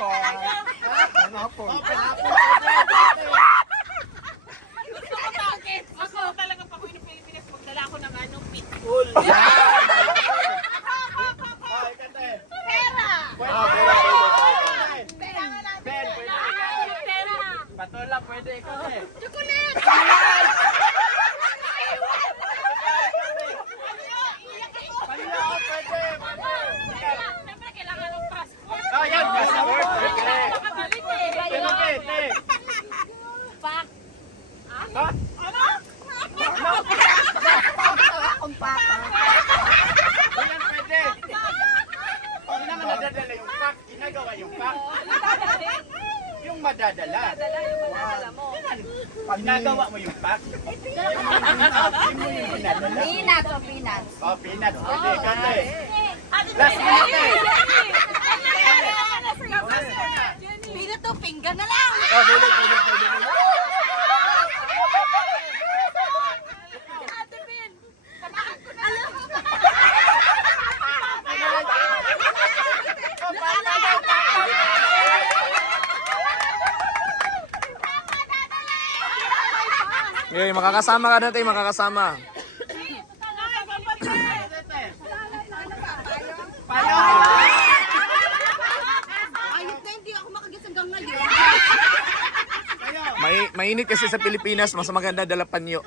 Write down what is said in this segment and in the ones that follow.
Pineapple. Gusto ko bakit? Ako talaga pag uwi ng Pilipinas, magdala ako ng ano, pitbull. Patola, pwede ikaw eh. Chocolate! Panyo, pwede. Siyempre, kailangan ng passport. Oh, yan, passport. Pwede. Nakabalik eh. Pwede. Pak. Ha? Ano? Yan, pwede. Pag naman nadadala yung pack, ginagawa yung pack. Yung madadala. Ginagawa mo yung pack. Hindi mo yung pinadala. Peanuts o peanuts? Oh, peanuts. Pwede, kate. Last minute eh. Peanut o pinggan na lang! Oh, pwede. Ate Pin. Okay, makakasama ka natin, makakasama. Ayos na, hindi ako makagas hanggang ngayon. Mainit kasi sa Pilipinas, mas maganda dala panyo.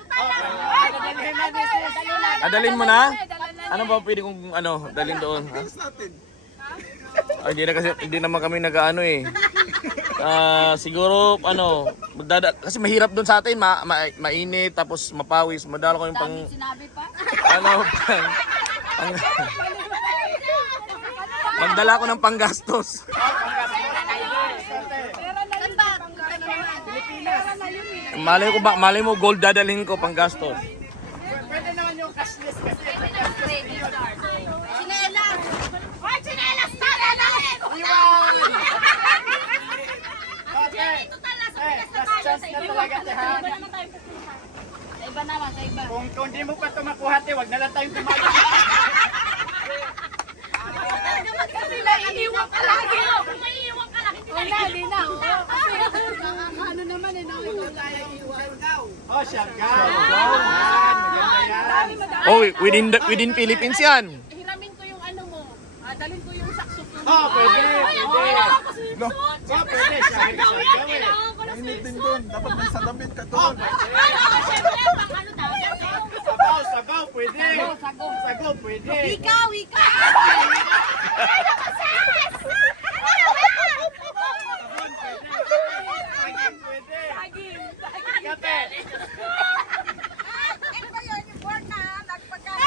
Adalin mo na? Ano ba pwede kong dalhin doon? Ha? Ay, hindi naman kami nag-ano eh. Siguro kasi mahirap doon sa atin, mainit tapos mapawis, madala ko yung pang Sinabi pa? magdala ko ng panggastos. Malay mo gold dadalhin ko panggastos. Pwede naman yung cashless kasi. Sinelas! Hoy, chinelas! Tara na! Okay. Last chance na talaga, te, ha? Sa iba naman, sa iba. Kung di mo pa ito makuha, te, wag na lang tayong tumagal. Kasi naiiwan ka lagi. Kung naiiwan ka lang, hindi Wala, di na. Ano naman eh, Oh, Siargao. Yan, maganda yan. Oh, within Philippines yan. hiramin ko yung ano mo. Dalhin ko yung saxophone. Oh, pwede. Kailangan ko swimsuit. Oh, pwede. Siargao yan, Siargao eh. kailangan ko ng Mainit din swimsuit. doon. Dapat may salamin ka Oh, doon. pwede. Siyempre, pang ano daw. Sabaw, pwede. Sago, pwede. Ikaw, ikaw! Saging, pwede. Saging. Kape. Ano ba yun? Yung board na nagpagka... Ano,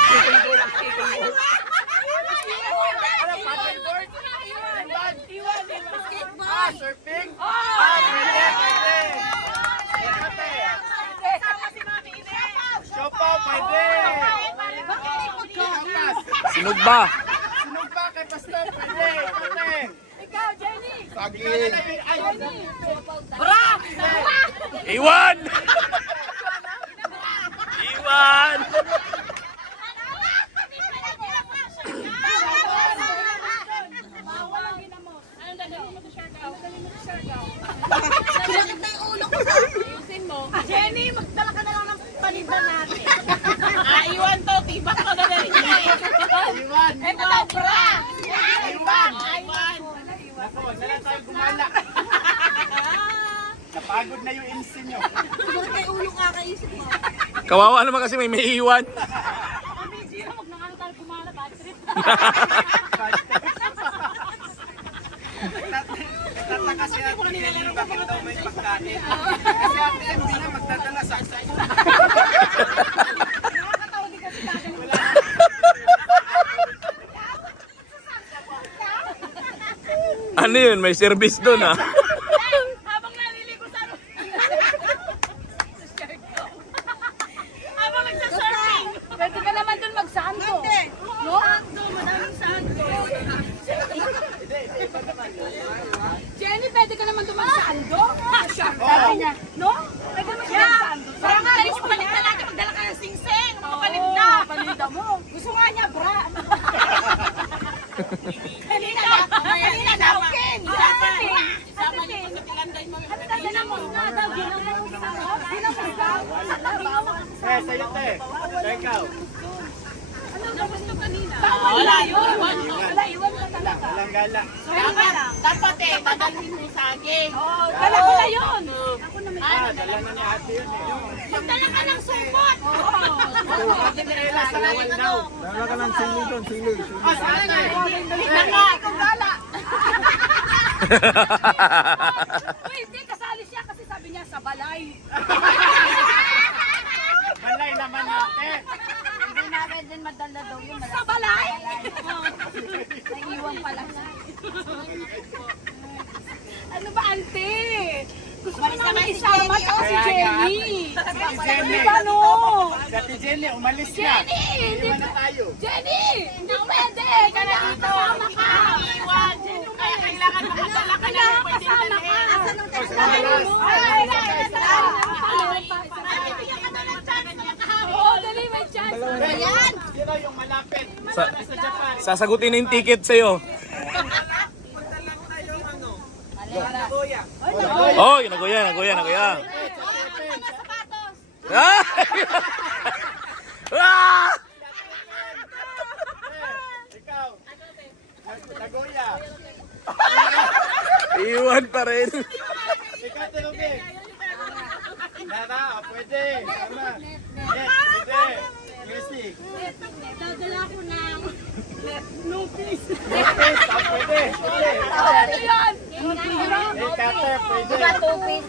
paddleboard? Iwan. Ah, surfing? Ah, pwede, pwede. Kape. Sama si Mami Ines. Siopaw, pwede. Kapas. Sinugba. Sinong pa kay Pastor, pwede. Kape. Ikaw, Jenny. Saging. Ay, Iwan! Iwan! Bakit na yung ulo ko? Ayusin mo. Jenny, magdala ka na lang ng paninda natin. Iwan to. Tibak ko na rin. Iwan. Ito daw, bra. Iwan. Iwan. Ako, wag na lang tayo gumala. Napagod na yung insin nyo. Bakit na yung ulo kakaisip mo? Kawawa naman kasi may iwan. Kami, Gino, wag na nga tayo kumala. Bad trip. Tataka si Ate Emily bakit daw may pagkain. Kasi Ate Emily na magdadala sa sa'yo. Nakakatawa din kasi tayo. Ano yun? May service doon ah. Habang naliligo sa habang nagsasurfing. Pwede ka naman dun magsando. No? Sando, madaming sando. Jenny, pwede ka naman dun magsando. Sabi niya, no? Pwede mo siya magsando. Parang magaling siya palit na lagi. Magdala ka ng sing-sing. Mapalit na. Palita mo. Gusto nga niya, bra. Kanina napkin. Napkin. Eh, sa'yo, te. Sa ikaw. Wala yun. Wala, iwan ka talaga. Walang gala. Dapat eh, dadalhin mo sa akin. Dala ko na yun. Dala na ni ate yun eh. Magdala ka ng supot. Kailan sa lawal daw. Dala ka ng sili doon, sili. Saan eh? Ikaw gala. Uy, hindi, kasali siya kasi sabi niya sa balay. Balay naman yun, te. Hindi namin din madala daw yun. Sa balay? Naiiwan pala siya. Ano ba, ante? Gusto mo naman isama tsaka si Jenny. Si Jenny. Ano? Si ate Jenny, umalis na. Jenny! Iwan na tayo. Jenny! Hindi pwede! Kailangan kasama ka! Iwan! Kaya kailangan makasala ka na yung pwede na ka! Asan ang Malas. Oo, dali, may chance! Ayan! Sino yung malapit? Sa- Sa Japan. Sasagutin na yung ticket sa'yo. Oh, nagoya. Ah! Ah! Ikaw. Nagoya. Iwan pa rin. Ikaw, Tinubig. Nara, pwede. Tama. Yes, pwede. Music. Dadala ko ng... Yes, pwede. Pwede. Ano yan? Ikaw, pwede. Tupin.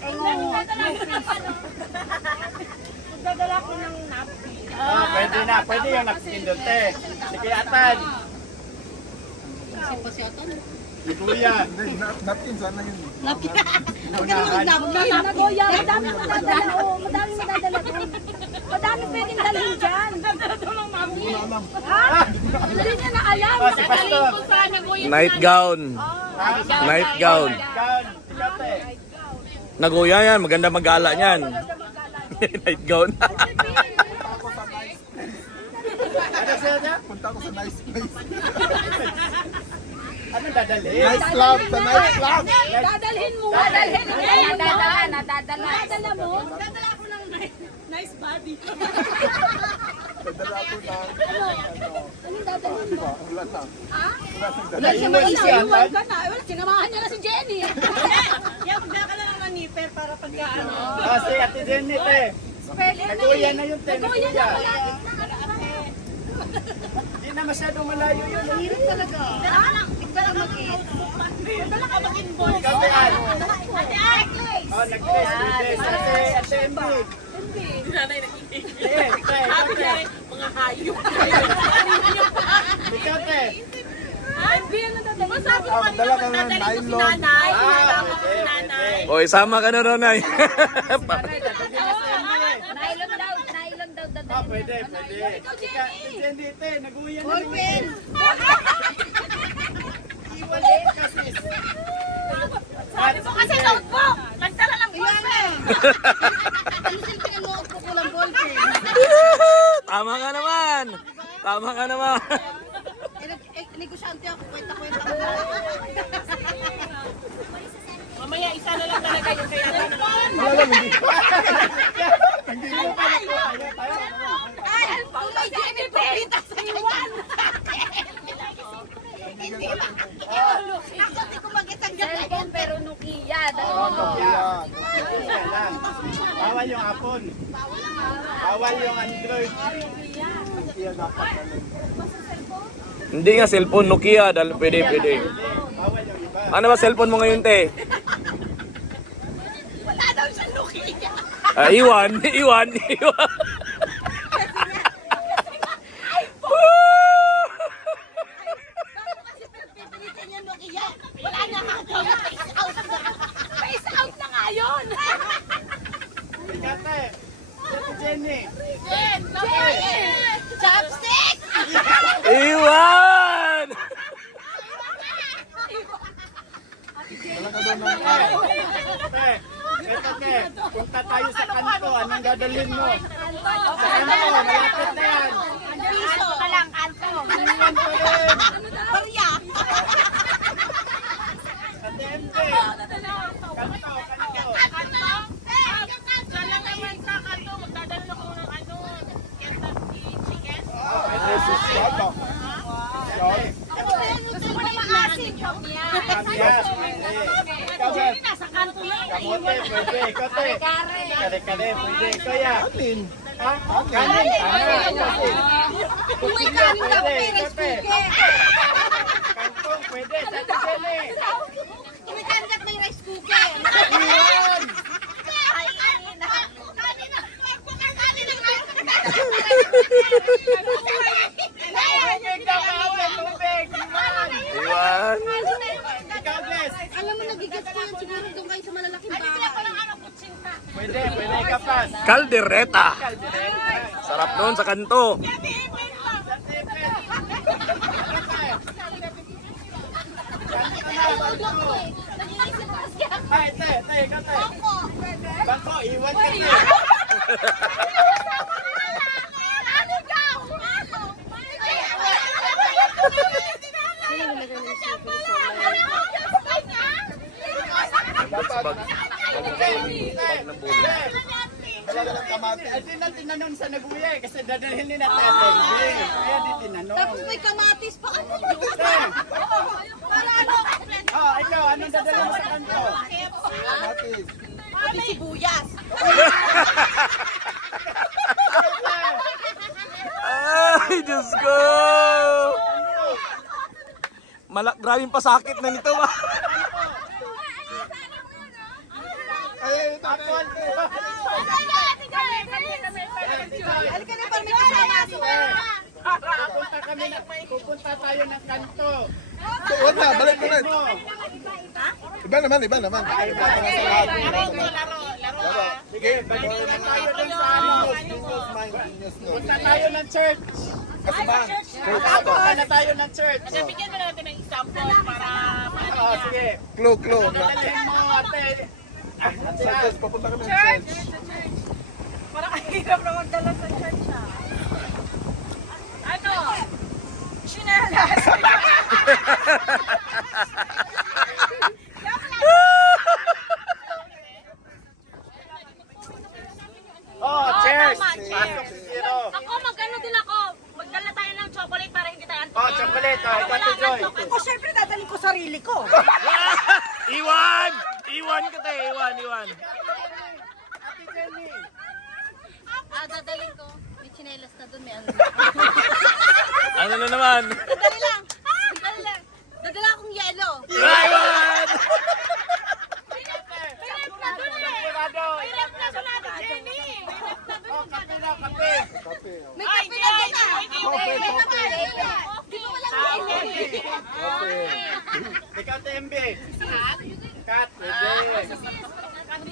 Magdadala ko ng napkin. Pwede na. Pwede yung napindot eh. Sige, Atan. Si Kuya. Hindi, napkin, sana yun. Nagoya, madami madadala. Oo, madami madadala doon. Madami pwedeng dalhin dyan. Dadala lang, mami. Ha? Hindi niya na alam. Si Pastor. Night gown. Night gown. Ikaw, ikaw, te. Nagoya yan. Maganda mag-gala niyan. Night gown. Ano siya niya? Punta ko sa nice place. Anong dadali? Nice club, sa nice club. Dadalhin mo. Dadalhin mo. Nadadala. Dadala mo. Dadala ko ng nice body. Dadala ko ng, Anong dadalhin mo? wala na. Ha? Wala siya Iwan si Iwan Atan. ka na. Wala, sinamahan niya na si Jenny. Si Ate Jenny, te. Nagoya na yun, te. Nagoya na. Nagoya. Malapit na. Hindi na masyadong malayo yun. Hirap talaga. Ikaw, te, Al. Oh, nag-dress, nag-dress. Ate Emily. Te, te, ikaw, te. Mga hayop. Ikaw, te. Ay, Bian na dadalhin. Masabi ko Dala ka ng nylon. Pwede. O, isama ka na ron, ay. Nylon daw dadala. Pwede, pwede. Ikaw, si Jenny, te, naguya na. Ballpen! Iwalin kasi. Sabi mo kasi notebook. Nagdala ng ballpen. Ano sila pinanood ko kulang ballpen? Tama ka naman. Tama ka naman. Negosyante ako, kwenta-kwenta ko. Mamaya isa na lang talaga yung kaya Hindi mo pa nakuha. Ay, cellphone na Jenny, pagkita sa iwan. Hindi ba? Ako, di ko mag-isang Cellphone pero Nokia. Yan. Bawal yung Apple. Bawal yung Android. Hindi nga cellphone, Nokia. Pwede. Bawal yung iba. Ano ba cellphone mo ngayon, te? Wala daw siya Nokia. Iwan. Kasi pipilitin yung Nokia. Wala na nga daw. Face out na nga yun. Ate, si Jenny. Jenny! Chopstick! Iwan! Dala ka doon ng, Te, eto te, punta tayo sa kanto. Anong dadalhin mo? Sa kanto, malapit na yan. Piso ka lang, kanto. Iwan pa rin. Barya! Ate MJ. Kanto, kanto. Jenny, nasa kanto na. Kamote, pwede. Kote. Kare-kare, pwede. Kaya. Kanin. Ha? Kanin. Kung may kanin na Pwede, rice kote. cooker. Kangkong, pwede. Sa Jenny. Kung may kanin at may rice cooker. Iwan. Tubig na bawal, tubig. Iwan. Iwan. Ikaw, Bless. Alam mo, nagigets ko yun siguro doon kayo sa malalaking bahay. Pwede, pwede kapas. Caldereta. Kaldereta. Sarap noon sa kanto. Ay, te, ikaw, te. Bangko, iwan ka, te. Bag ng bulo. Talaga ng kamatis. Hindi na tinanong sa naguya eh, kasi dadalhin din natin attendee. Kaya di tinanong. Tapos may kamatis pa. Para ano? Oh, ikaw, anong dadalhin mo sa kanto? Kamatis. May sibuyas. Ay, Diyos ko! Grabing pasakit na nito ba? Ay, ito. Halika na pa, may kasama ako. Pupunta tayo ng kanto. Huwag na, balik mo na. Iba naman. Iba naman sa lahat. Sige, balik na tayo dun sa ano. Genius mind, genius no. Punta tayo ng church. Kasibahan. Punta na tayo ng church. Bigyan mo natin ng example para Oh, sige. Clue. Dadalhin mo, ate. Ate, Church, papunta kami ng church. Parang kahirap na magdala sa church ha. Ano? Chinelas. oh, cheers. tama, cheers. Pasok si Zero. Ako, mag-ano din ako. Magdala tayo ng chocolate para hindi tayo antok. Oh, chocolate. Oh, ito si Joy. Ako, syempre, dadalhin ko sarili ko. Iwan! Iwan ka tayo, Iwan. Ate Jenny. Dadalhin ko. May chinelas na doon, may ano. Ano na naman? Dali lang. Dadala akong yelo. Iwan! Sigurado. Jenny! Oh, kape na, kape. Kape. May kape na doon ah. May kape na doon. Di ba walang yelo? Kape. Ikaw, Tembe. Kat, pwede.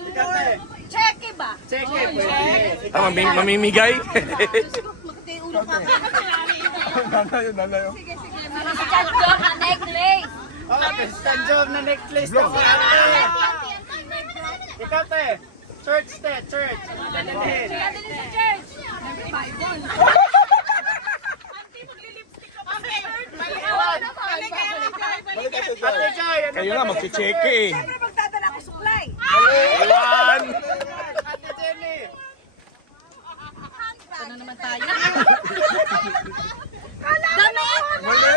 Ikaw, Te. Cheque ba? Cheque, pwede. Ah, mamimigay? Makatay ulo ka. Nanayo. necklace. Oh, Christian job na necklace na si ate. Ikaw, Te. Church, Te. Church. Dadalhin. Dadali sa church. Bible. Auntie, maglilipstick ka pa. Balik ka sa Ate church. Joy, ano Kayo nga, magsicheke eh. Siyempre, magdadala ako supply. Iwan! Ate Jenny. Ano naman tayo? Damit! Mali.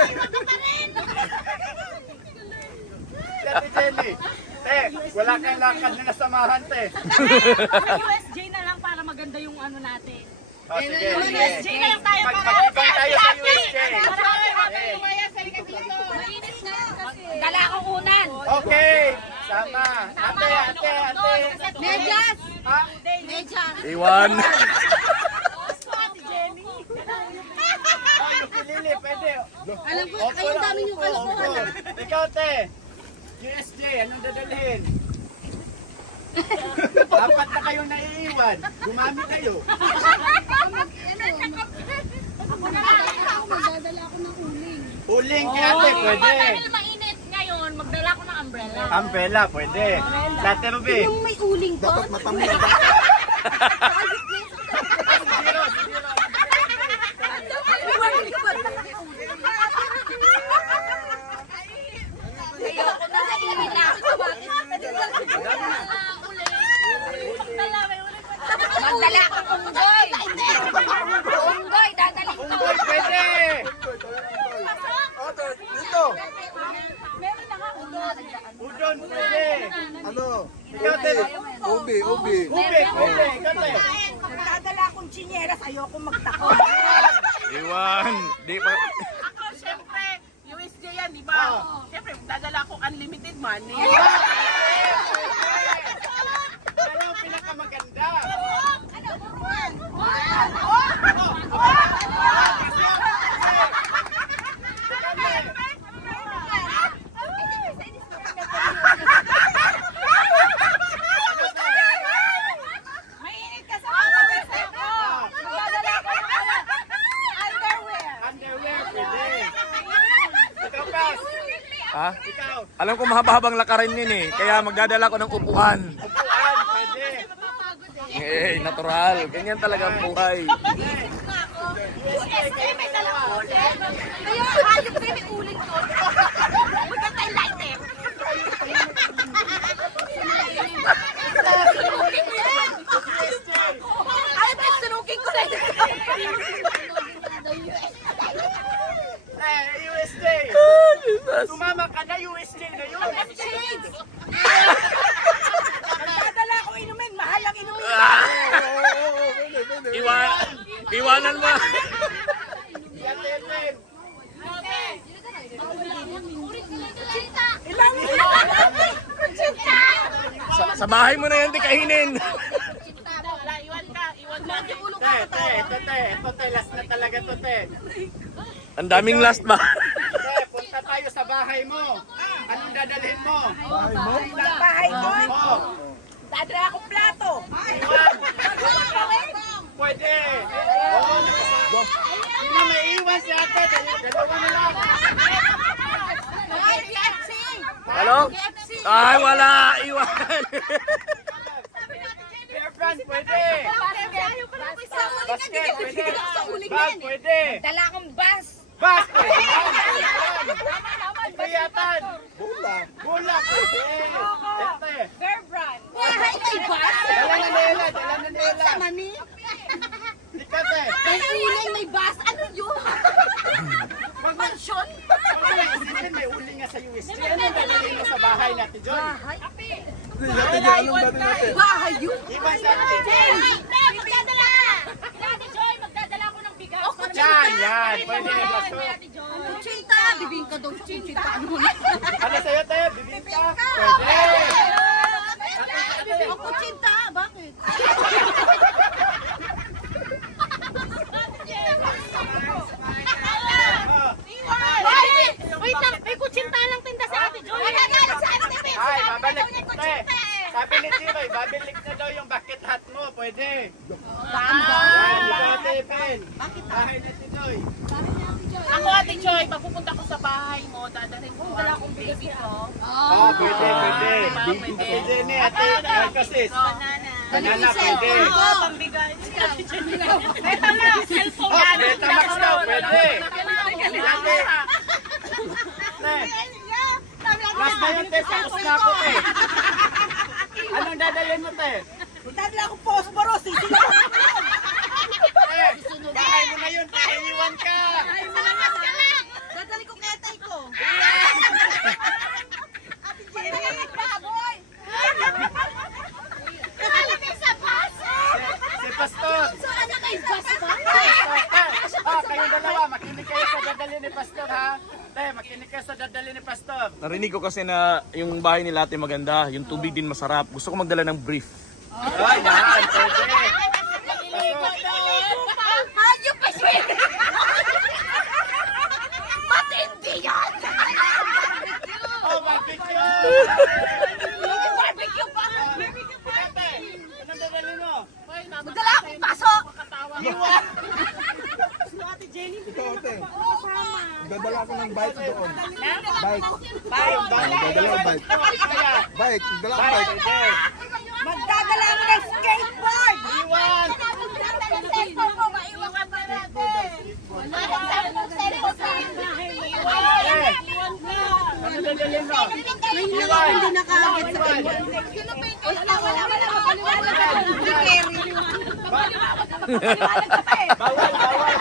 Ate Jenny. Te, wala kang lakad na nasamahan, Te. USJ na lang para maganda yung ano natin. Oh, sige. USJ na lang tayo para Mag-ibang tayo sa USJ. mainit na kasi. Dala akong unan. Okay. Sama. Ate. Medyas! Ha? Medyas! Iwan! Oh, ukulele, pwede. Alam ko, kayo ang dami yung kalokohan ah. Ikaw, Te. USJ, anong dadalhin? Dapat na kayong naiiwan. Gumamit kayo. Magdadala ako ng uling. Uling kaya, Te, pwede. Dahil mainit ngayon, magdala ko ng umbrella. Umbrella, pwede. Dati, Ruby. Yung may uling ko. Dapat matamis ba? Ayoko na kainin na ako. Magdala akong unggoy. Unggoy, dadalhin ko. Unggoy, pwede. Dito. Udon, pwede. Ubi, ubi. Ube, kate. Magdadala akong chinelas, ayoko magtako. Iwan. Di pa. Ako, syempre, USJ yan, di ba? Syempre, magdadala ako unlimited money. Yan ang pinakamaganda. Mainit ka sa mga pawis ko. Magdadala ako ng underwear. Underwear, pwede. Ikaw, Pas. Ha? Ikaw. Alam ko mahaba-habang lakarin yun eh. Kaya magdadala ko ng upuan. Upuan, pwede. Eh, natural. Ganyan talaga ang buhay. USJ, may dalang ulit. Kaya hayop kayo may uling ko. Maganda yung lighter. Ay, may sunukin ko na yun. USJ. Sumama ka na, USJ na yun. Magdadala ako inumin. Mahal ang inumin. Iwanan mo. Yan, Lelen. Ilang Sa bahay mo na yan, di kainin. Wala, iwan ka. Te, last na talaga to, te. Ang daming last ba? Te, punta tayo sa bahay mo. Anong dadalhin mo? bahay ko. Oh, Dadala akong plato. pwede. Oh, sino may iwan si ate? Dalawa na lang. Hello? Ay, wala. Iwan. Air France, pwede. Basket, pwede. Bag, pwede. Dala akong bus. Bas, pwede. Kayatan. Bula. Bula, pwede. Ete. Bear brand. Bahay may bus. Dala na nila, dala na nila. Mani. Likate. May uling may bus. Ano yun? Mansyon? May uli nga sa UST. Anong dadalhin mo sa bahay natin, Joy? Dati dyan, anong dati natin? Bahay yun. Iwan sa atin. Magdadala! Daddy Joy, magdadala ako ng bigas. Yan. Pwede, basto. Chinta. Bibingka daw. Chinta. Ano na? Ano sa'yo, tayo? Bibingka? Pwede. Ako chinta. Bakit? Wait lang, may kutsinta lang tinda sa Ate Joy. Magagalit sa Ate Joy. Ay, babalik. Te, sabi ni Tibay, babalik na daw yung bucket hat mo. Pwede. Yan, ikaw, Ate Pen. Bahay ni Titoy. Ako, Ate Joy, pagpupunta ko sa bahay mo, dadalhin ko ang baby ko. Ah, pwede, pwede. Ate Jenny, Ate Alcasis. Banana, pwede. Pambigay. Ito na, cellphone. Oh, Betamax daw, pwede. Ate. Te, last na yun, te. Tapos na ako, te. Anong dadalhin mo, te? Dadala akong phosphorus. Te, bahay mo na yun. Iiwan ka. Dadali ko ketay ko. Si Pastor. Kayong dalawa, makinig kayo sa dadalhin ni Pastor, ha? Te, makinig kayo sa dadalhin ni Pastor. Narinig ko kasi na yung bahay nila ate maganda. Yung tubig din masarap. Gusto ko magdala ng brief. Ay, yan, pwede. Hayop pa siya. Matindi yan. Oh, barbecue! Barbecue pa. Ate, anong dadalhin mo? Magdala akong paso. Iwan! Ito, ate. Dadala ko ng bike doon. Bike. Bike, Dadala ko bike. Bike. Dadala ko bike. Pwede. Magdadala ako ng skateboard. Iwan! Eh, ano dadalhin mo? Iwan! Hindi nakakit sa Iwan! Bawal, bawal!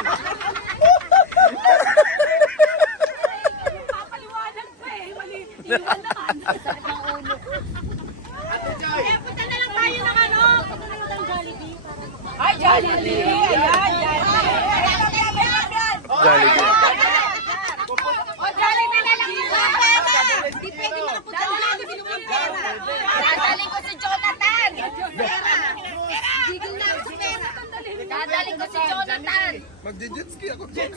Papaliwanag pa eh. Mali. Iwan naman. Ate Joy! Punta na lang tayo ng Jollibee. Ayan, Jollibee. O, Jollibee na lang yun. Hindi pwede makapunta ng Jollibee ng pera. Dadaling ko si Jonathan. Gigil na ako sa pera. Dadaling ko si Jonathan. Magdi-jet ski ako. Pera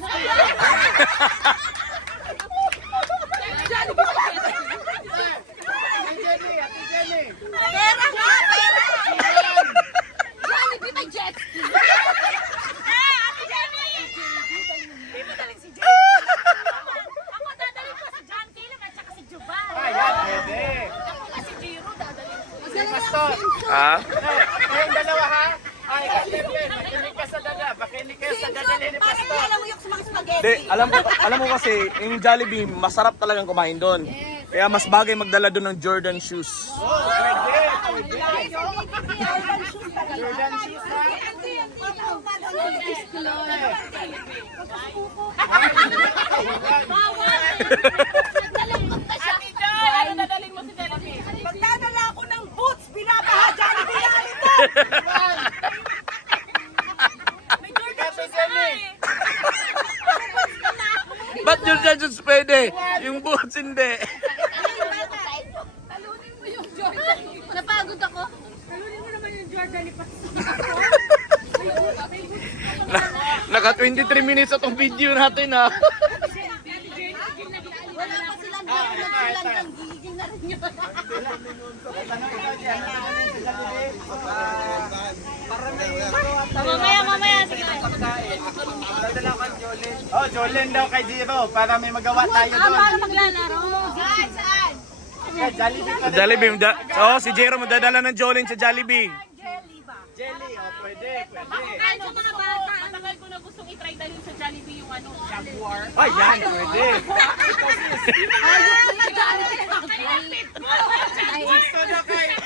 nga, pera. Jollibee may jet ski. Ate Jenny. Ako dadalhin ko si John Caleb at saka si Juban. Ayan, pwede. Ako nga si Jiro dadalhin ko. Pastor. Ha? Kayong dalawa ha? Ay, makinig ka sa dala. Makinig kayo sa dadalhin ni Pastor. Alam mo yung sa mga spaghetti. Hindi, alam mo kasi, yung Jollibee, masarap talagang kumain doon. Kaya mas bagay magdala doon ng Jordan shoes. Oh, pwede. Pwede. Jordan shoes ha? Ate Joy, ano dadalhin mo si Jollibee? Magdadala ako ng boots. Binabaha Jollibee na ito. Ate Jenny. Ba't Jordan shoes pwede? Yung boots hindi. Talunin mo yung Jordan. Napagod ako. Talunin mo naman yung Jordan ni Naka 23 minutes atong video natin ha. Wala pa silang Jordan. Gigil na rin yun. Mamaya. Sige. Oh, Jolene daw kay Jiro para may magawa tayo doon. Para maglalaro. Saan? Eh, Jollibee pa rin. Jollibee, si Jero magdadala ng Jolene sa Jollibee. Jelly, oh, pwede. Kahit sa mga bata, matagal ko na gustong i-try dalhin sa Jollibee yung ano, Jaguar. Ay, yan, pwede. Gusto na kay...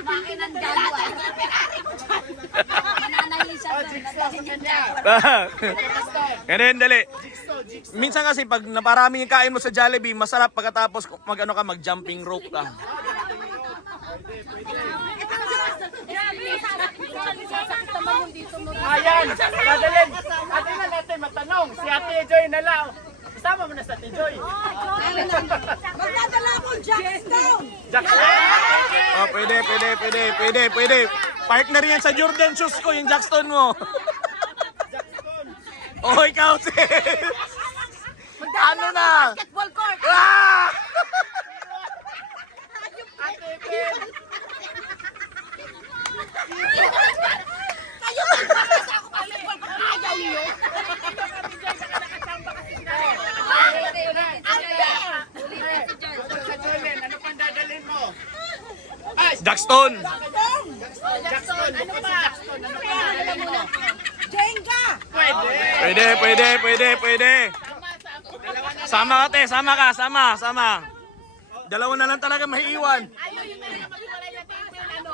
Makinan dalawa. Mananahin siya. Oh, jigsaw sa kanya. Ganun, dali. Minsan kasi pag naparami yung kain mo sa Jollibee, masarap pagkatapos mag-jumping rope ka. Ayan, dadalhin. Ate na natin matanong. Si Ate Joy na lang. Isama mo na sa Ate Joy. Magdadala akong Jackstone. Jackson. Oh, pwede. Partner yan sa Jordan shoes ko, yung Jackson mo. Oh, ikaw, sis. Ano na? Basketball court. Ah! Ate Ben. Sa Jolene, ano pang dadalhin mo? Ay, Jackson. Jackson. Ano pa? Jackson, ano pang dadalhin mo? Jenga. Pwede. Sama ka, te. Sama ka. Dalawa na lang talaga maiiwan. Ayaw yung meron na maghiwalay na table, ano.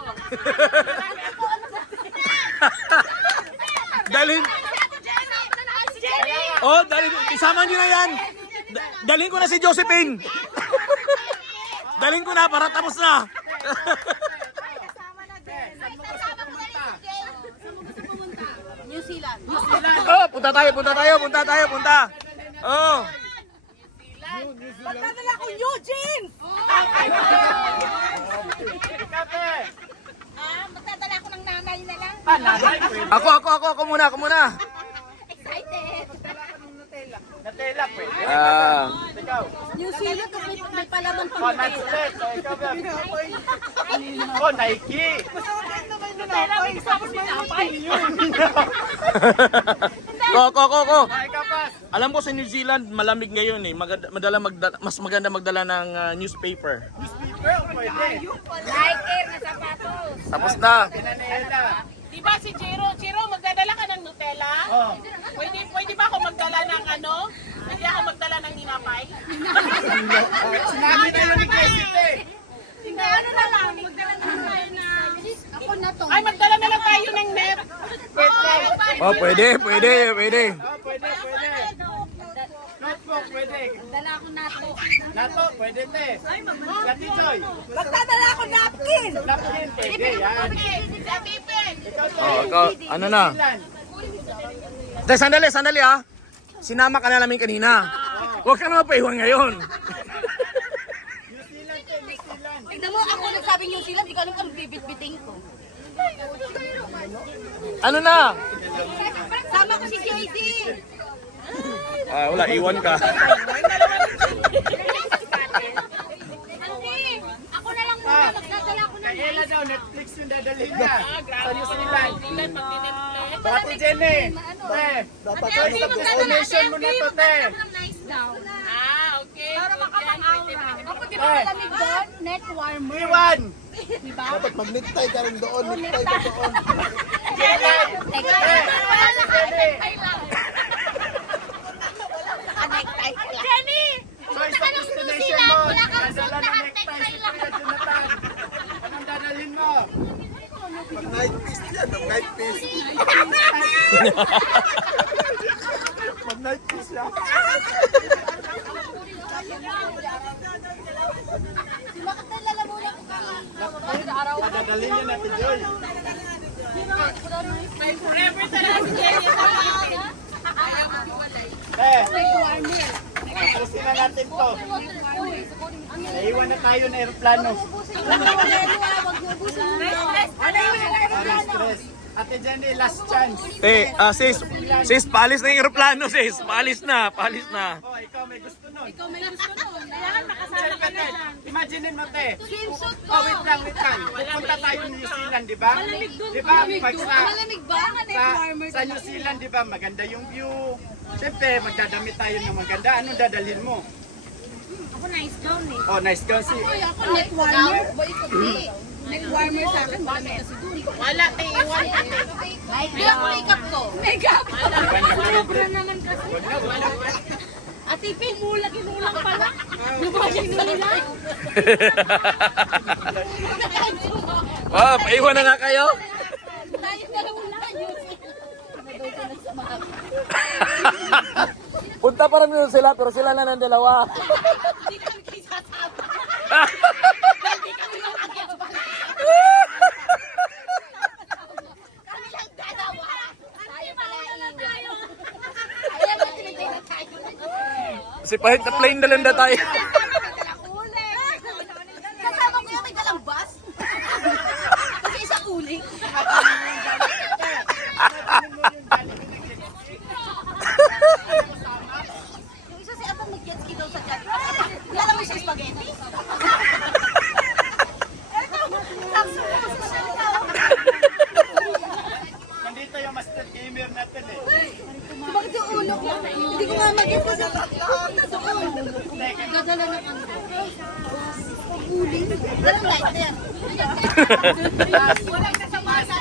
Dalhin. Oh, isama niyo na yan. Dalhin ko na si Josephine. Dalhin ko na para tapos na. New Zealand. Oh, punta tayo. Oh. Magdadala akong New Jeans. Kate. Magdadala ko ng nanay na lang. Ah, nanay, pwede. Ako muna. Excited. Natela, pwede. Ikaw. New Zealand kasi may palaman Oh, Natslet. So, ikaw ba? Oh, Nike. Ko. Ah, ikaw pa. Alam ko sa New Zealand malamig ngayon eh. Mas maganda magdala ng newspaper. Well, pwede. Like air na sapatos. Tapos na. Pinanela. Diba si Jiro? Jiro, magdadala ka ng Nutella? Oh. Pwede ba ako magdala ng ano? Hindi ako magdala ng ninapay? Sinabi na yun ni Kesite. Hindi, ano na lang. Magdala na lang tayo na... Ako na to. Ay, magdala na lang tayo ng net. Oh, pwede. Oh, pwede. Notebook, pwede. Dala ako na to. Nato, pwede te. Gati Joy. Magdadala ako napkin. Napkin, pwede. Yan. Si Ate Ipin. Oh, ikaw, ano na? Tay, sandali ah. Sinama ka na namin kanina. Huwag ka na mapaiwan ngayon. Tignan mo, ako nagsabing New Zealand, di ko alam kung bibit-biting ko. Ano na? Sama ko si JD. Ah, wala, iwan ka. Ako na lang muna, magdadala ko ng Kaya daw, Netflix yung dadalhin niya. Sa New Zealand. Magdi-Netflix. Ate Jenny, te, Dapat ano ka doon? donation mo na to, te. nice daw. Ah, okay. Para makapang-aura. Ako di ba Eh. malamig doon? Neck warmer. Iwan! Dapat mag-necktie ka rin doon. Necktie ka doon. Wala na ka, necktie lang. Necktie lang. Jenny! So, sa destination mo, dadala ng necktie si Kuya Jonathan. Anong dadalhin mo? Mag-night piece yan. Mag-night piece. Mag-night piece yan. Dadalhin niya natin, Joy. Forever talaga si Jenny. Ayusin na natin to. Naiwan na tayo ng aeroplano. Stress. Ate Jenny, last chance. Sis, paalis na yung aeroplano, sis. Paalis na. Oh, ikaw may gusto nun. Kailangan makasama ka na dyan. Imagine mo, te. Oh, wait lang. Pupunta tayo ng New Zealand, di ba? Di ba? Pag Malamig ba? sa New Zealand, di ba? Maganda yung view. Siyempre, magdadamit tayo ng maganda. Anong dadalhin mo? Ako nice gown eh. Oh, nice gown si. Ako neck warmer. Neck warmer sa akin. Malamig kasi doon. Wala, te. Iwan. Di ako makeup ko. Makeup. Sobra naman kasi. Ate Pin, ginulang pala. Ginulang. Paiwan na nga kayo. Tayo na lang ulan. Punta pa rin yun sila, pero sila na ng dalawa. Hindi kami kayo sasama. Kami lang dalawa. Tayo pala tayo. Ayan na, tinitay na tayo. Si pahit na plain dalanda tayo. Kasama ko yung may dalang bus. Kasi isang uling. Yung isa si Atang nag-jet ski daw sa jet. Kilala mo siya spaghetti? Nandito yung master gamer natin eh. Bakit yung ulo ko? Hindi ko nga mag-jet kasi dadala ng ano. Uling. Dalang light na yan. Walang kasama sa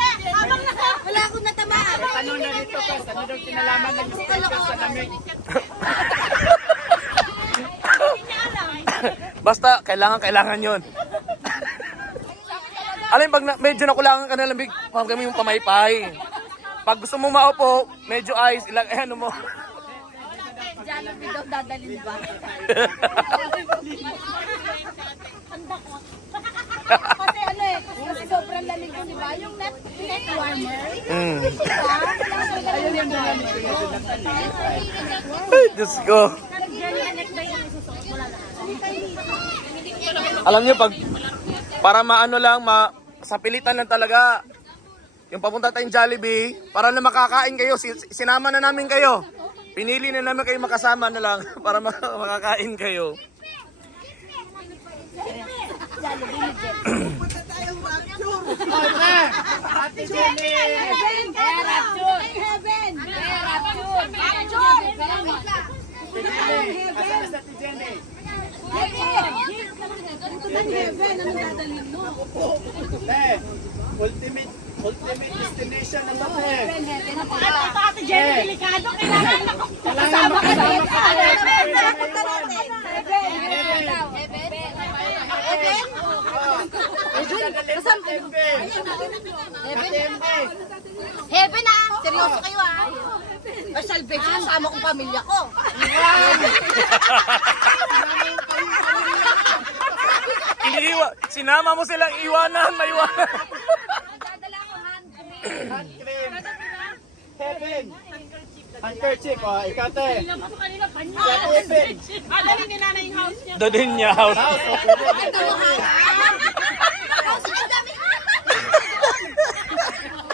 Wala akong natamaan. Ano na dito, Pes? Ano daw kinalaman ng speaker sa lamig? Basta, kailangan yon. Alam, pag medyo nakulangan ka na lamig, pag kami yung pamaypay. Pag gusto mo maupo, medyo ice, ano mo. Diyan ang daw dadalhin ba? Kasi ano eh, kasi sobrang lamig ko, di ba? Yung neck warmer. Ayun yung dala ni Kuya Jonathan. Ay, Diyos ko. Alam niyo, para maano lang, sa pilitan lang talaga, yung papunta tayong Jollibee, para na makakain kayo, sinama na namin kayo. Pinili na namin kayo makasama na lang para makakain kayo. Ate Jenny! Heaven! Heaven! Asan na sa Ate Jenny? Heaven! Anong dadalhin mo? Ultimate destination ng babae. Ano ito, Ate Jenny? Delikado. Kailangan kasama ka Kasama dito. ka Heaven na! Seryoso kayo ah! Or salvation, sama kong pamilya ko. Sinama mo silang iwanan, maiwanan. hand cream. Heaven. Handkerchief, oh, ikaw te. Ate Heaven. Dali ni nanay yung house niya. Dadin niya house. House, oh, pwede.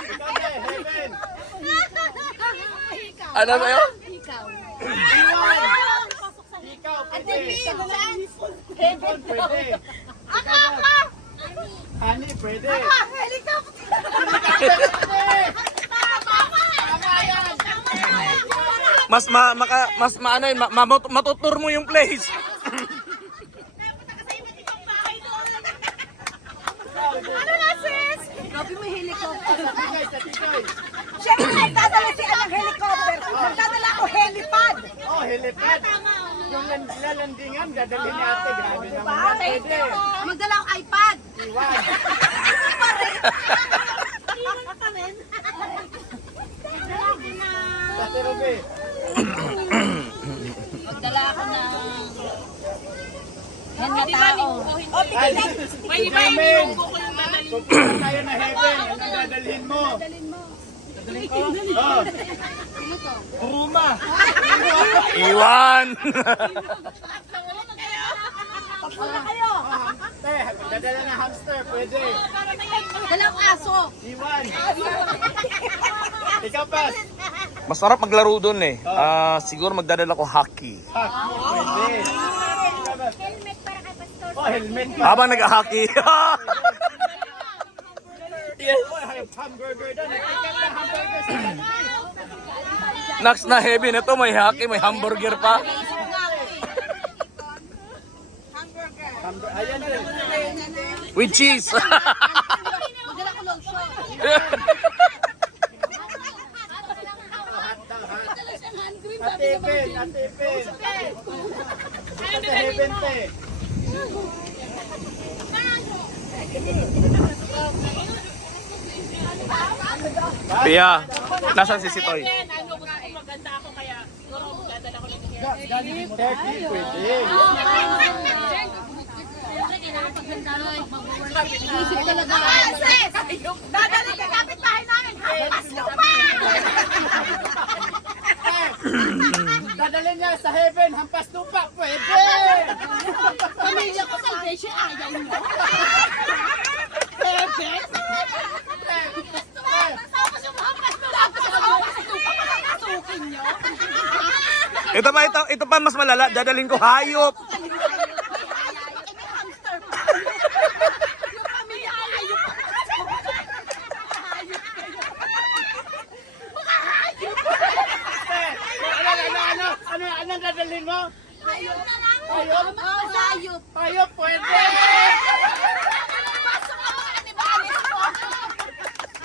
Ikaw te, Heaven. Ano sa'yo? Iwan. Ikaw, pwede. Heaven, pwede. Honey, pwede. Mas maano yun, matutur mo yung place. Ano na, sis? Grabe mo helicopter. Satigay, satigay. Siyempre, nagdadala si Alang helicopter. Nagdadala ako helipad. Oh, helipad. Yung lalandingan, dadalhin ni ate. Grabe naman yan. Pwede. Magdala ako iPad. Iwan. Ate Ruby. Magdala ako ng yan na Di ba tao. Ay, May iba Jamin. yung ko yung dadali. Pupunta tayo na heaven. Anong dadalhin mo? Dadalhin ko? Oh. Kuruma. Iwan. Te, dadala na hamster. Pwede. Dalang aso. Iwan. Ikaw pas. Masarap maglaro doon eh. Siguro magdadala ko hockey. Ha, pwede. Ikaw pas. Helmet para kay Pastor. Oh, helmet pa. Habang nag-hockey. Oh, hamburger doon. Nagkikat na hamburger sa Next na heavy na to, may hockey, may hamburger pa. Ayan din. With cheese. Magdala ko lotion. Ate Pen, Ate Pen. Ate Heaven, te. Pia, nasan si Sitoy? Ano, gusto ko maganda ako kaya siguro magdadala ko ng Turkey, pwede. Isip talaga. Sis! Dadali ka kapit-bahay namin. Hapas lupa! Dadalhin niya sa heaven, hampas lupa, pwede. Pamilya ko salvation, ayaw niyo. Tapos yung hampas lupa. Tapos lupa pa lang kasukin niyo. Ito pa mas malala, dadalhin ko hayop. Ano dadalhin mo? Hayop na lang. Hayop? Hayop. Hayop, pwede.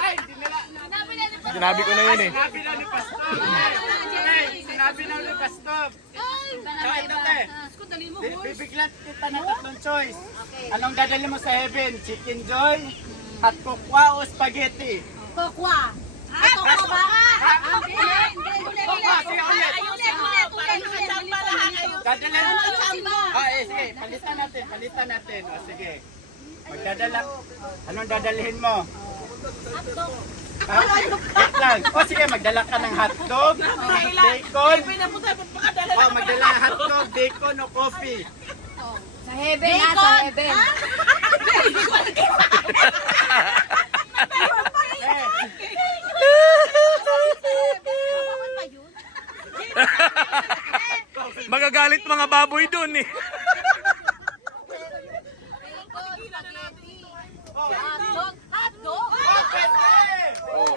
Ay, di nila. Sinabi ko na yun eh. Sinabi na ni Pastor. Hey, sinabi na ni Pastor. So, ito te. Bibiglan kita ng tatlong choice. Anong dadalhin mo sa heaven? Chicken joy, hot kokwa o spaghetti? Kokwa. Kokwa ba? Kokwa, sige ulit. Dadalhin mo. Sige, palitan natin. O, sige. Magdadala. Anong dadalhin mo? Wait lang. O sige, magdala ka ng hotdog, bacon. Magdala ng hotdog, bacon o coffee. Sa heaven na, sa heaven. Magagalit mga baboy dun eh. Hotdog. Hotdog? Pwede! Oh.